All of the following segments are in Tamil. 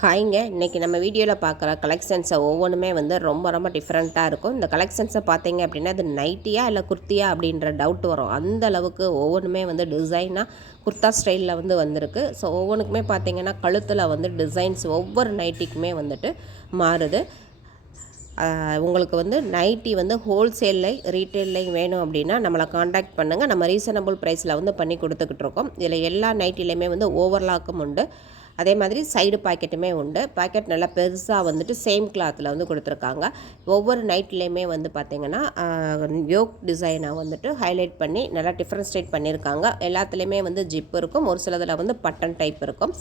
ஹாய்ங்க. இன்றைக்கி நம்ம வீடியோவில் பார்க்குற கலெக்ஷன்ஸை ஒவ்வொன்றுமே வந்து ரொம்ப டிஃப்ரெண்ட்டாக இருக்கும். இந்த கலெக்ஷன்ஸை பார்த்தீங்க அப்படின்னா அது நைட்டியா இல்லை குர்த்தியா அப்படின்ற டவுட் வரும். அந்த அளவுக்கு ஒவ்வொன்றுமே வந்து டிசைனாக குர்த்தா ஸ்டைலில் வந்து வந்திருக்கு. ஸோ ஒவ்வொன்றுக்குமே பார்த்தீங்கன்னா கழுத்தில் வந்து டிசைன்ஸ் ஒவ்வொரு நைட்டிக்குமே வந்துட்டு மாறுது. உங்களுக்கு வந்து நைட்டி வந்து ஹோல்சேல்லையும் ரீட்டெயில்லையும் வேணும் அப்படின்னா நம்மளை காண்டாக்ட் பண்ணுங்கள். நம்ம ரீசனபிள் ப்ரைஸில் வந்து பண்ணி கொடுத்துக்கிட்ருக்கோம். இதில் எல்லா நைட்டிலையுமே வந்து ஓவர்லாக்கும் உண்டு. அதே மாதிரி சைடு பாக்கெட்டுமே உண்டு. பாக்கெட் நல்லா பெருசாக வந்துட்டு சேம் கிளாத்தில் வந்து கொடுத்துருக்காங்க. ஒவ்வொரு நைட்லேயுமே வந்து பார்த்திங்கன்னா யோக் டிசைனை வந்துட்டு ஹைலைட் பண்ணி நல்லா டிஃப்ரென்ஷியேட் பண்ணியிருக்காங்க. எல்லாத்துலேயுமே வந்து ஜிப் இருக்கும். ஒரு சிலதில் வந்து பட்டன் டைப் இருக்கும்.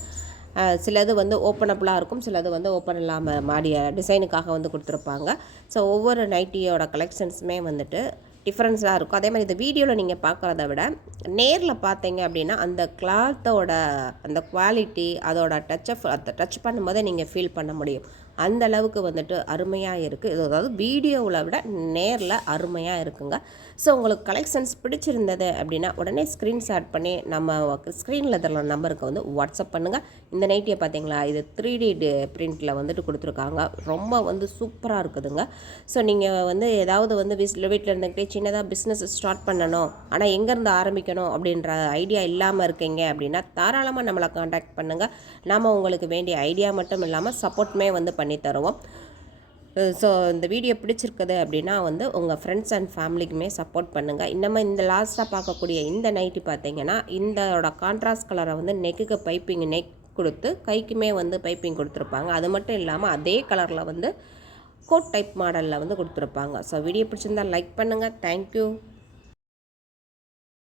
சிலது வந்து ஓப்பனபிளாக இருக்கும். சிலது வந்து ஓப்பன் இல்லாமல் மாடிய டிசைனுக்காக வந்து கொடுத்துருப்பாங்க. ஸோ ஒவ்வொரு நைட்டியோட கலெக்ஷன்ஸுமே வந்துட்டு டிஃப்ரென்ஸாக இருக்கும். அதே மாதிரி இந்த வீடியோவில் நீங்கள் பார்க்குறத விட நேரில் பார்த்தீங்க அப்படின்னா அந்த கிளாத்தோட அந்த குவாலிட்டி அதோட டச் பண்ணும்போதே நீங்கள் ஃபீல் பண்ண முடியும். அந்த அளவுக்கு வந்துட்டு அருமையாக இருக்குது. இது அதாவது வீடியோவில் விட நேரில் அருமையாக இருக்குங்க. ஸோ உங்களுக்கு கலெக்ஷன்ஸ் பிடிச்சிருந்தது அப்படின்னா உடனே ஸ்க்ரீன்ஷாட் பண்ணி நம்ம ஸ்க்ரீனில் தர நம்பருக்கு வந்து வாட்ஸ்அப் பண்ணுங்கள். இந்த நைட்டியை பார்த்தீங்களா, இது 3D பிரிண்டில் வந்துட்டு கொடுத்துருக்காங்க. ரொம்ப வந்து சூப்பராக இருக்குதுங்க. ஸோ நீங்கள் வந்து ஏதாவது வந்து வீட்டில் இருந்துக்கிட்டே சின்னதாக பிஸ்னஸ் ஸ்டார்ட் பண்ணணும், ஆனால் எங்கேருந்து ஆரம்பிக்கணும் அப்படின்ற ஐடியா இல்லாமல் இருக்கீங்க அப்படின்னா தாராளமாக நம்மளை காண்டாக்ட் பண்ணுங்கள். நாம் உங்களுக்கு வேண்டிய ஐடியா மட்டும் இல்லாமல் சப்போர்ட்டுமே வந்து பண்ணி தருவோம். ஸோ இந்த வீடியோ பிடிச்சிருக்குது அப்படின்னா வந்து உங்கள் ஃப்ரெண்ட்ஸ் அண்ட் ஃபேமிலிக்குமே சப்போர்ட் பண்ணுங்கள். இன்னமும் இந்த லாஸ்ட்டாக பார்க்கக்கூடிய இந்த நைட்டி பார்த்தீங்கன்னா இந்தோட கான்ட்ராஸ்ட் கலரை வந்து நெக்குக்கு பைப்பிங் நெக் கொடுத்து கைக்குமே வந்து பைப்பிங் கொடுத்துருப்பாங்க. அது மட்டும் இல்லாமல் அதே கலரில் வந்து கோட் டைப் மாடலில் வந்து கொடுத்துருப்பாங்க. ஸோ வீடியோ பிடிச்சிருந்தால் லைக் பண்ணுங்கள். தேங்க்யூ.